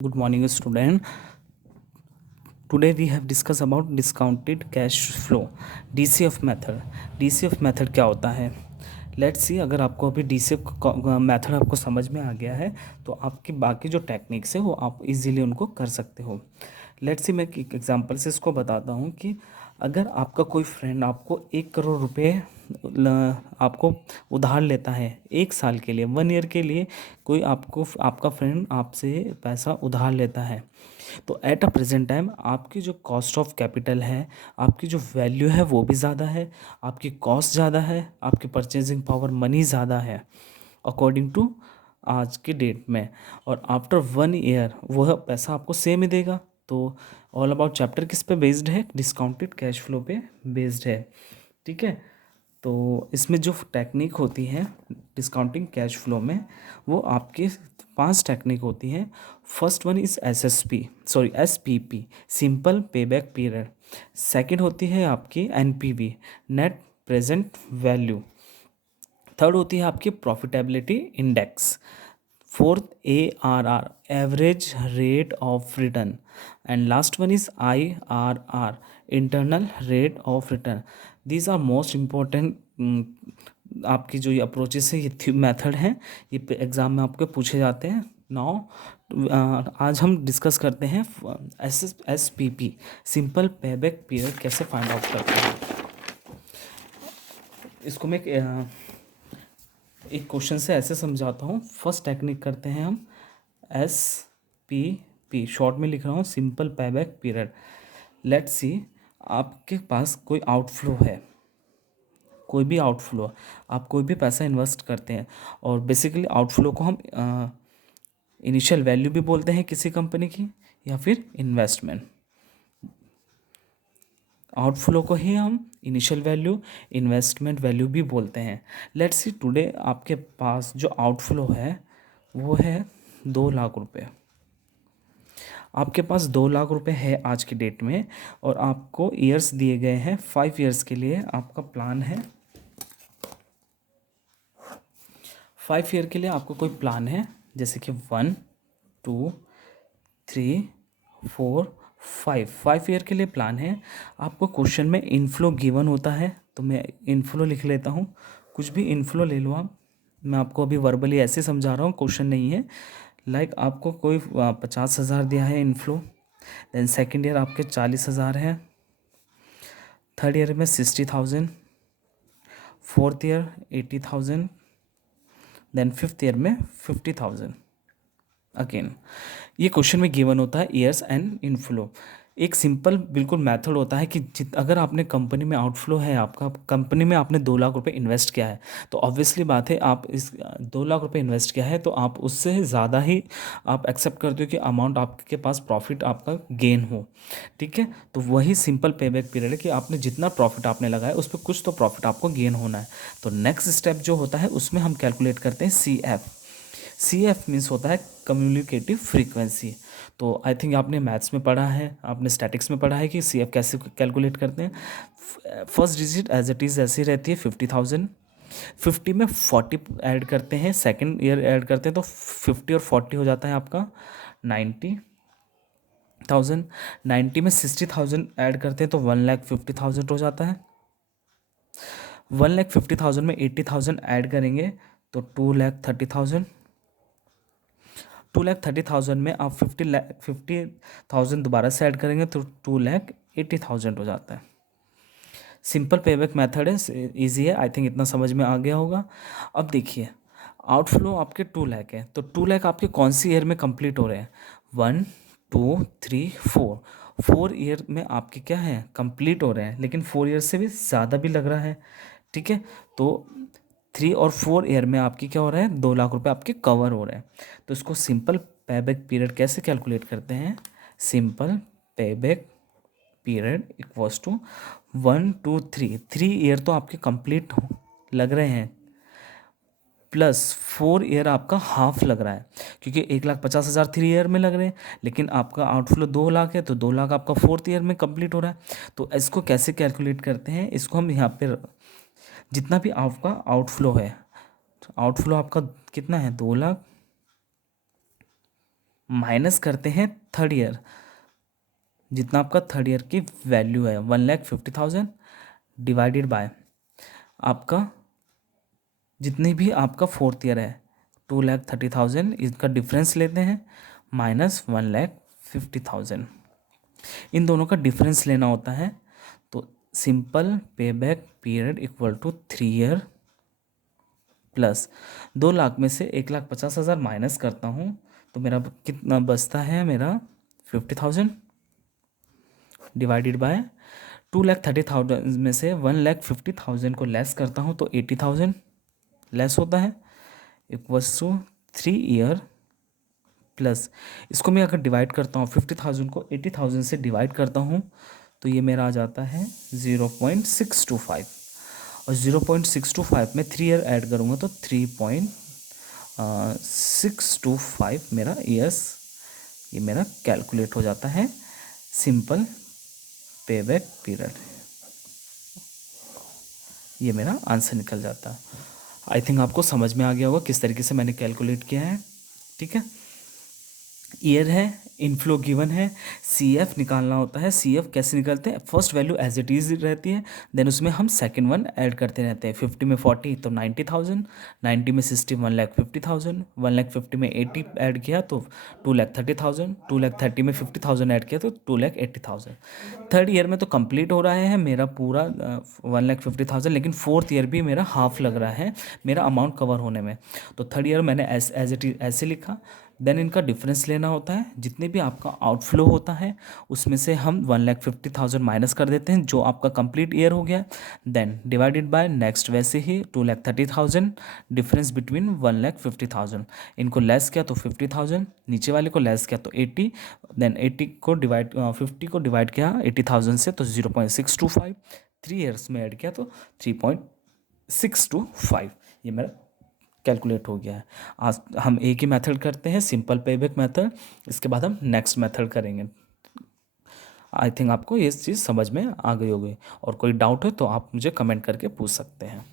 Good morning, student. Today we have discussed about discounted cash flow, DCF method. DCF method क्या होता है? Let's see, अगर आपको अभी DCF मेथड आपको समझ में आ गया है तो आपकी बाकी जो टेक्निक्स है वो आप इजीली उनको कर सकते हो। लेट्स सी, मैं एक एग्जांपल से इसको बताता हूँ कि अगर आपका कोई फ्रेंड आपको 1 करोड़ रुपए आपको उधार लेता है 1 साल के लिए, 1 ईयर के लिए, कोई आपका फ्रेंड आपसे पैसा उधार लेता है, तो एट अ प्रेजेंट टाइम आपकी जो कॉस्ट ऑफ कैपिटल है, आपकी जो वैल्यू है वो भी ज़्यादा है, आपकी कॉस्ट ज़्यादा है, आपकी परचेजिंग पावर मनी ज़्यादा है अकॉर्डिंग टू आज की डेट में। और आफ्टर 1 ईयर वह पैसा आपको सेम ही देगा। तो ऑल अबाउट चैप्टर किस पे बेस्ड है? डिस्काउंटेड कैश फ्लो पे बेस्ड है। ठीक है, तो इसमें जो टेक्निक होती है डिस्काउंटिंग कैश फ्लो में, वो आपके 5 टेक्निक होती हैं। First one is SPP, simple payback period. Second होती है आपकी NPV, net present value. Third होती है आपकी profitability index. Fourth ARR, average rate of return. And last one is IRR, internal rate of return. These are most important आपकी जो ये approaches है, ये मेथड हैं, ये एग्ज़ाम में आपके पूछे जाते हैं। नाउ आज हम डिस्कस करते हैं SPP, सिंपल पेबैक पीरियड कैसे फाइंड आउट करते हैं। इसको मैं एक क्वेश्चन से ऐसे समझाता हूँ। फर्स्ट टेक्निक करते हैं हम SPP, शॉर्ट में लिख रहा हूँ simple payback period. Let's see, आपके पास कोई आउटफ्लो है, कोई भी आउटफ्लो, आप कोई भी पैसा इन्वेस्ट करते हैं, और बेसिकली आउटफ्लो को हम इनिशियल वैल्यू भी बोलते हैं किसी कंपनी की, या फिर इन्वेस्टमेंट। आउटफ्लो को ही हम इनिशियल वैल्यू, इन्वेस्टमेंट वैल्यू भी बोलते हैं। लेट्स सी, टुडे आपके पास जो आउटफ्लो है वो है 2 लाख रुपए। आपके पास 2 लाख रुपए है आज की डेट में, और आपको ईयर्स दिए गए हैं 5 ईयर्स के लिए। आपका प्लान है 5 ईयर के लिए, आपको कोई प्लान है, जैसे कि 1, 2, 3, 4, 5 ईयर के लिए प्लान है। आपको क्वेश्चन में इनफ्लो गिवन होता है, तो मैं इनफ्लो लिख लेता हूँ। कुछ भी इनफ्लो ले लो आप, मैं आपको अभी वर्बली ऐसे समझा रहा हूँ, क्वेश्चन नहीं है। लाइक आपको कोई 50,000 दिया है इनफ्लो, देन सेकेंड ईयर आपके 40,000 है, थर्ड ईयर में 60,000, fourth year 80,000, then fifth year में 50,000। अगेन ये क्वेश्चन में गिवन होता है ईयर्स एंड इनफ्लो। एक सिंपल बिल्कुल मेथड होता है कि अगर आपने कंपनी में आउटफ्लो है, आपका कंपनी में आपने 2 लाख रुपए इन्वेस्ट किया है, तो ऑब्वियसली बात है, आप इस 2 लाख रुपए इन्वेस्ट किया है तो आप उससे ज़्यादा ही आप एक्सेप्ट करते हो कि अमाउंट आपके पास प्रॉफिट आपका गेन हो। ठीक है, तो वही सिंपल पेबैक पीरियड है कि आपने जितना प्रॉफिट आपने लगाया उस पर कुछ तो प्रॉफिट आपको गेन होना है। तो नेक्स्ट स्टेप जो होता है उसमें हम कैलकुलेट करते हैं CF मीन्स होता है कम्युनिकेटिव फ्रीक्वेंसी। तो आई थिंक आपने मैथ्स में पढ़ा है, आपने स्टैटिक्स में पढ़ा है कि CF कैसे कैलकुलेट करते हैं। First digit as it is ऐसी रहती है 50,000। 50 में 40 ऐड करते हैं, सेकेंड ईयर ऐड करते हैं, तो 50 और 40 हो जाता है आपका 90,000। 90 में 60,000 ऐड करते हैं तो 1,50,000 हो जाता है। 1,50,000 में 80,000 ऐड करेंगे तो 2,30,000। 2,30,000 में आप 50,000 दोबारा से ऐड करेंगे तो 2,80,000 हो जाता है। सिंपल पेबैक मेथड है, इजी है। आई थिंक इतना समझ में आ गया होगा। अब देखिए, आउटफ्लो आपके 2 लाख है, तो 2 लाख आपके कौन सी ईयर में कंप्लीट हो रहे हैं? 1, 2, 3, 4। 4 ईयर में आपके क्या है, कंप्लीट हो रहे हैं, लेकिन 4 ईयर से भी ज़्यादा भी लग रहा है। ठीक है, तो 3 और 4 ईयर में आपकी क्या हो रहा है, 2 लाख रुपए आपके कवर हो रहे हैं। तो इसको सिंपल पेबैक पीरियड कैसे कैलकुलेट करते हैं? Simple payback period equals to 1, 2, 3 year तो आपके कंप्लीट लग रहे हैं, प्लस 4 ईयर आपका हाफ लग रहा है, क्योंकि 1,50,000 3 ईयर में लग रहे हैं, लेकिन आपका आउटफ्लो 2 लाख है, तो 2 लाख आपका 4th ईयर में कंप्लीट हो रहा है। तो इसको कैसे कैलकुलेट करते हैं? इसको हम यहाँ पे जितना भी आपका आउटफ्लो है, आउटफ्लो आपका कितना है, 2 लाख माइनस करते हैं थर्ड ईयर, जितना आपका थर्ड ईयर की वैल्यू है 1,50,000 डिवाइडेड बाय आपका जितनी भी आपका फोर्थ ईयर है 2,30,000, इसका डिफरेंस लेते हैं माइनस 1,50,000। इन दोनों का डिफरेंस लेना होता है, तो simple payback period equal to 3 year plus 2 lakh में से 1,50,000 माइनस करता हूँ तो मेरा कितना बचता है, मेरा 50,000 डिवाइडेड बाय 2,30,000 में से 1,50,000 को लेस करता हूँ तो 80,000 लेस होता है इक्वल्स टू 3 ईयर प्लस, इसको मैं अगर डिवाइड करता हूँ 50,000 को 80,000 से डिवाइड करता हूँ तो ये मेरा आ जाता है 0.625, और 0.625 में 3 ईयर ऐड करूँगा तो 3.625 मेरा ईयर्स ये मेरा कैलकुलेट हो जाता है सिंपल पे बैक पीरियड। ये मेरा आंसर निकल जाता है। आई थिंक आपको समझ में आ गया होगा किस तरीके से मैंने कैलकुलेट किया है। ठीक है, ईयर है, इनफ्लो गिवन है, CF निकालना होता है। CF कैसे निकलते हैं, first value as it is रहती है, देन उसमें हम सेकंड वन ऐड करते रहते हैं। 50 में 40 तो 90,000, 90 में 60 1,50,000, 1,50,000 में 80 ऐड किया तो 2,30,000, 2,30,000 में 50,000 ऐड किया तो 2,80,000। थर्ड ईयर में तो कंप्लीट हो रहा है मेरा पूरा 1,50,000, लेकिन फोर्थ ईयर भी मेरा हाफ लग रहा है मेरा अमाउंट कवर होने में, तो थर्ड ईयर मैंने एज इट इज ऐसे लिखा। देन इनका डिफरेंस लेना होता है, जितने भी आपका आउटफ्लो होता है उसमें से हम 1,50,000 माइनस कर देते हैं जो आपका कंप्लीट ईयर हो गया, देन डिवाइडेड बाय नेक्स्ट वैसे ही 2,30,000 डिफरेंस बिटवीन 1,50,000, इनको लेस किया तो 50,000, नीचे वाले को लेस किया तो 80, देन 80 को डिवाइड 50 को डिवाइड किया 80,000 से तो 0.625, 3 ईयर्स में ऐड किया तो 3.625। ये मेरा कैलकुलेट हो गया है। आज हम एक ही मेथड करते हैं, सिंपल पेबैक मेथड, इसके बाद हम नेक्स्ट मेथड करेंगे। आई थिंक आपको ये चीज़ समझ में आ गई होगी, और कोई डाउट है तो आप मुझे कमेंट करके पूछ सकते हैं।